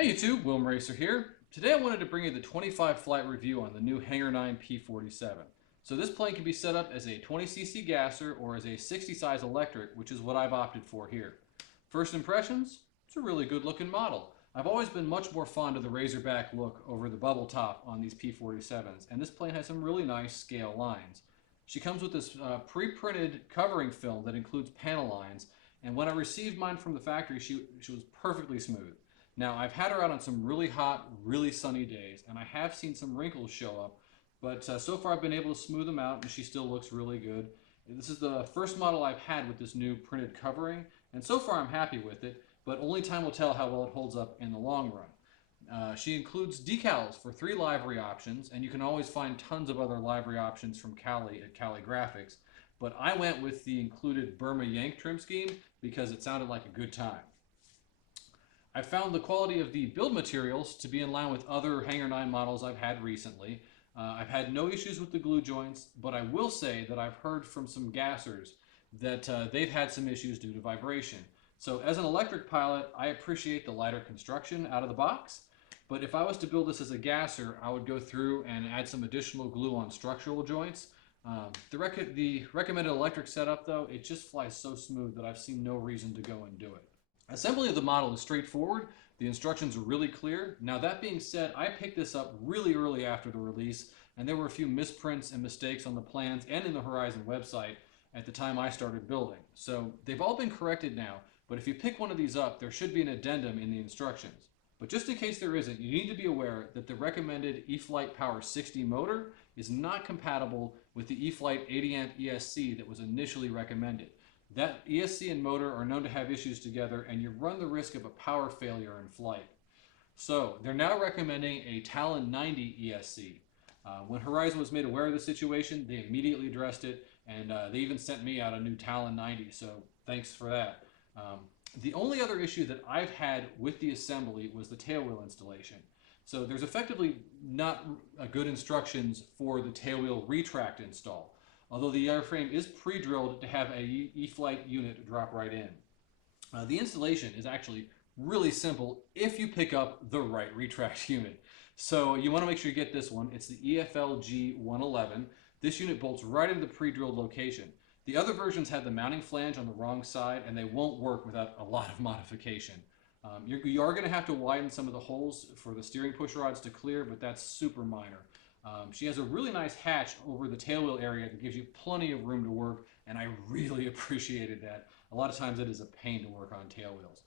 Hey YouTube, Wilm Racer here. Today I wanted to bring you the 25 flight review on the new Hangar 9 P-47. So this plane can be set up as a 20cc gasser or as a 60 size electric, which is what I've opted for here. First impressions? It's a really good looking model. I've always been much more fond of the Razorback look over the bubble top on these P-47s, and this plane has some really nice scale lines. She comes with this pre-printed covering film that includes panel lines, and when I received mine from the factory, she was perfectly smooth. Now, I've had her out on some really hot, really sunny days, and I have seen some wrinkles show up, but so far I've been able to smooth them out, and she still looks really good. This is the first model I've had with this new printed covering, and so far I'm happy with it, but only time will tell how well it holds up in the long run. She includes decals for 3 livery options, and you can always find tons of other livery options from Cali at Cali Graphics, but I went with the included Burma Yank trim scheme because it sounded like a good time. I found the quality of the build materials to be in line with other Hangar 9 models I've had recently. I've had no issues with the glue joints, but I will say that I've heard from some gassers that they've had some issues due to vibration. So as an electric pilot, I appreciate the lighter construction out of the box, but if I was to build this as a gasser, I would go through and add some additional glue on structural joints. The recommended electric setup though, it just flies so smooth that I've seen no reason to go and do it. Assembly of the model is straightforward. The instructions are really clear. Now that being said, I picked this up really early after the release, and there were a few misprints and mistakes on the plans and in the Horizon website at the time I started building. So they've all been corrected now, but if you pick one of these up, there should be an addendum in the instructions. But just in case there isn't, you need to be aware that the recommended E-flite Power 60 motor is not compatible with the E-flite 80 amp ESC that was initially recommended. That ESC and motor are known to have issues together, and you run the risk of a power failure in flight. So they're now recommending a Talon 90 ESC. When Horizon was made aware of the situation, they immediately addressed it, and they even sent me out a new Talon 90, so thanks for that. The only other issue that I've had with the assembly was the tailwheel installation. So there's effectively not good instructions for the tailwheel retract install, although the airframe is pre-drilled to have a E-flite unit drop right in. The installation is actually really simple if you pick up the right retract unit. So you want to make sure you get this one. It's the EFLG 111. This unit bolts right into the pre-drilled location. The other versions have the mounting flange on the wrong side, and they won't work without a lot of modification. You are going to have to widen some of the holes for the steering push rods to clear, but that's super minor. She has a really nice hatch over the tailwheel area that gives you plenty of room to work, and I really appreciated that. A lot of times it is a pain to work on tailwheels.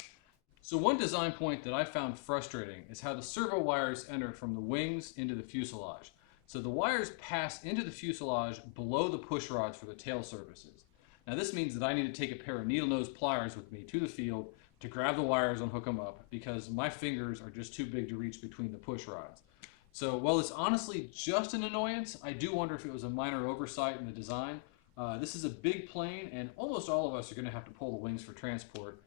So one design point that I found frustrating is how the servo wires enter from the wings into the fuselage. So the wires pass into the fuselage below the push rods for the tail surfaces. Now this means that I need to take a pair of needle nose pliers with me to the field to grab the wires and hook them up because my fingers are just too big to reach between the push rods. So while it's honestly just an annoyance, I do wonder if it was a minor oversight in the design. This is a big plane, and almost all of us are going to have to pull the wings for transport.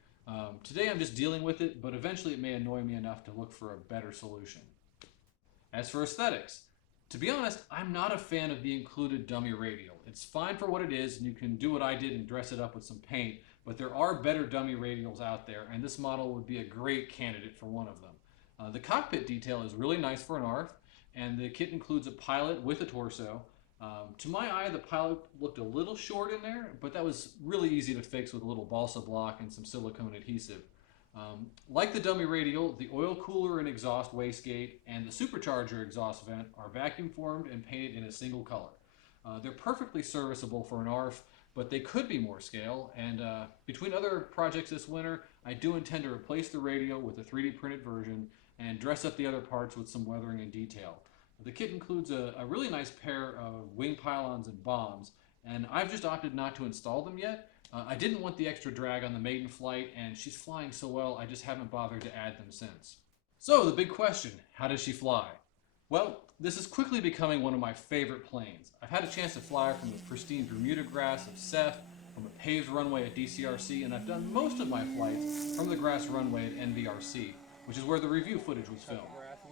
Today I'm just dealing with it, but eventually it may annoy me enough to look for a better solution. As for aesthetics, to be honest, I'm not a fan of the included dummy radial. It's fine for what it is, and you can do what I did and dress it up with some paint, but there are better dummy radials out there, and this model would be a great candidate for one of them. The cockpit detail is really nice for an ARF, and the kit includes a pilot with a torso. To my eye, the pilot looked a little short in there, but that was really easy to fix with a little balsa block and some silicone adhesive. Like the dummy radial, the oil cooler and exhaust wastegate and the supercharger exhaust vent are vacuum formed and painted in a single color. They're perfectly serviceable for an ARF, but they could be more scale, and between other projects this winter, I do intend to replace the radial with a 3D printed version and dress up the other parts with some weathering and detail. The kit includes a really nice pair of wing pylons and bombs, and I've just opted not to install them yet. I didn't want the extra drag on the maiden flight, and she's flying so well I just haven't bothered to add them since. So the big question, how does she fly? Well, this is quickly becoming one of my favorite planes. I've had a chance to fly from the pristine Bermuda grass of Ceph, from a paved runway at DCRC, and I've done most of my flights from the grass runway at NVRC, which is where the review footage was filmed.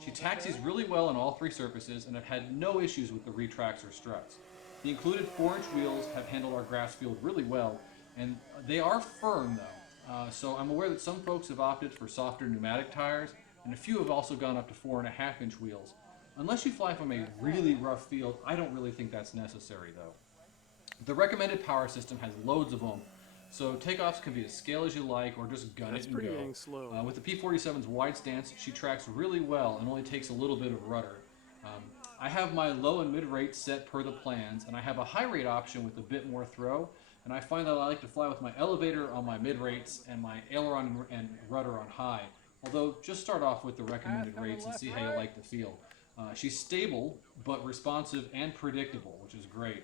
She taxis really well on all 3 surfaces, and I've had no issues with the retracts or struts. The included 4-inch wheels have handled our grass field really well, and they are firm though. So I'm aware that some folks have opted for softer pneumatic tires. and a few have also gone up to 4.5-inch wheels. Unless you fly from a really rough field, I don't really think that's necessary though. The recommended power system has loads of them, so takeoffs can be as scale as you like or just gun it and pretty go. dang slow. With the P-47's wide stance, she tracks really well and only takes a little bit of rudder. I have my low and mid rates set per the plans, and I have a high rate option with a bit more throw, and I find that I like to fly with my elevator on my mid rates and my aileron and rudder on high. Although, just start off with the recommended rates and see how you like the feel. She's stable, but responsive and predictable, which is great.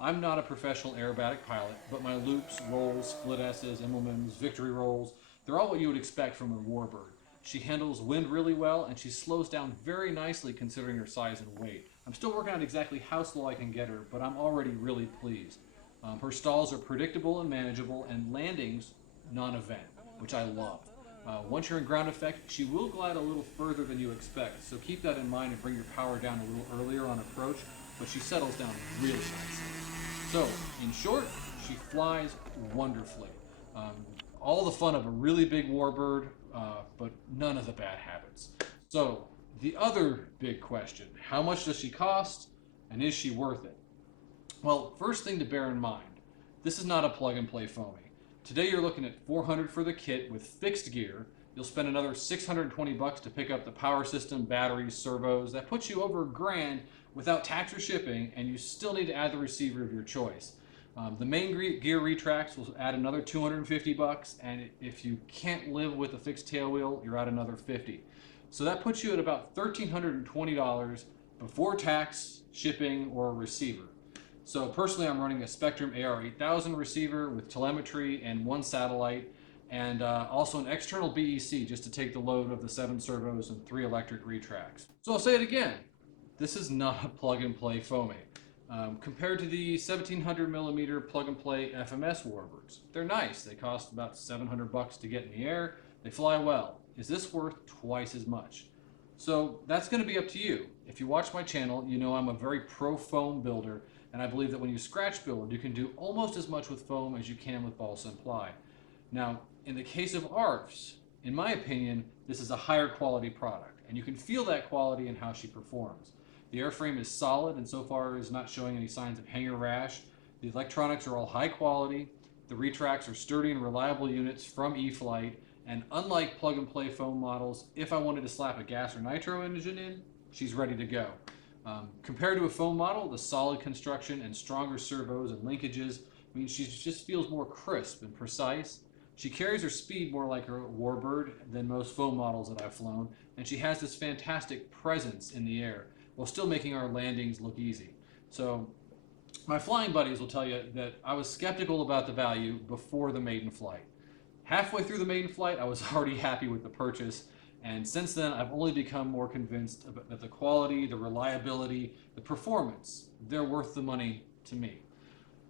I'm not a professional aerobatic pilot, but my loops, rolls, split S's, Immelmans, victory rolls, they're all what you would expect from a warbird. She handles wind really well, and she slows down very nicely considering her size and weight. I'm still working out exactly how slow I can get her, but I'm already really pleased. Her stalls are predictable and manageable, and landings, non-event, which I love. Once you're in ground effect, she will glide a little further than you expect, so keep that in mind and bring your power down a little earlier on approach, but she settles down really nicely. So, in short, she flies wonderfully. All the fun of a really big warbird, but none of the bad habits. So, the other big question, how much does she cost, and is she worth it? Well, first thing to bear in mind, this is not a plug-and-play foamy. Today you're looking at $400 for the kit with fixed gear. You'll spend another $620 to pick up the power system, batteries, servos. That puts you over $1,000 without tax or shipping, and you still need to add the receiver of your choice. The main gear retracts will add another $250, and if you can't live with a fixed tail wheel, you're at another $50. So that puts you at about $1,320 before tax, shipping, or a receiver. So personally, I'm running a Spectrum AR8000 receiver with telemetry and 1 satellite, and also an external BEC just to take the load of the 7 servos and 3 electric retracts. So I'll say it again, this is not a plug-and-play foamy. Compared to the 1700mm plug-and-play FMS warbirds, they're nice. They cost about $700 to get in the air. They fly well. Is this worth twice as much? So that's going to be up to you. If you watch my channel, you know I'm a very pro foam builder, and I believe that when you scratch build, you can do almost as much with foam as you can with balsa and ply. Now, in the case of ARFs, in my opinion, this is a higher quality product, and you can feel that quality in how she performs. The airframe is solid and so far is not showing any signs of hanger rash. The electronics are all high quality. The retracts are sturdy and reliable units from E-flite, and unlike plug-and-play foam models, if I wanted to slap a gas or nitro engine in, she's ready to go. Compared to a foam model, the solid construction and stronger servos and linkages mean she just feels more crisp and precise. She carries her speed more like her warbird than most foam models that I've flown, and she has this fantastic presence in the air while still making our landings look easy. So my flying buddies will tell you that I was skeptical about the value before the maiden flight. Halfway through the maiden flight, I was already happy with the purchase, and since then I've only become more convinced that the quality, the reliability, the performance, they're worth the money to me.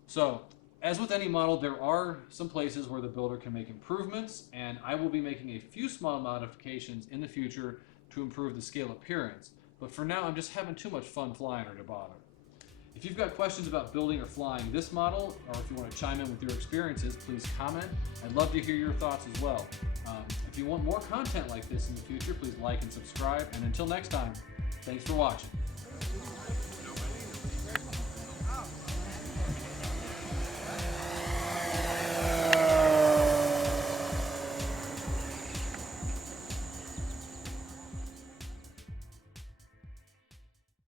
So, as with any model, there are some places where the builder can make improvements, and I will be making a few small modifications in the future to improve the scale appearance. But for now, I'm just having too much fun flying her to bother. If you've got questions about building or flying this model, or if you want to chime in with your experiences, please comment. I'd love to hear your thoughts as well. If you want more content like this in the future, please like and subscribe. And until next time, thanks for watching.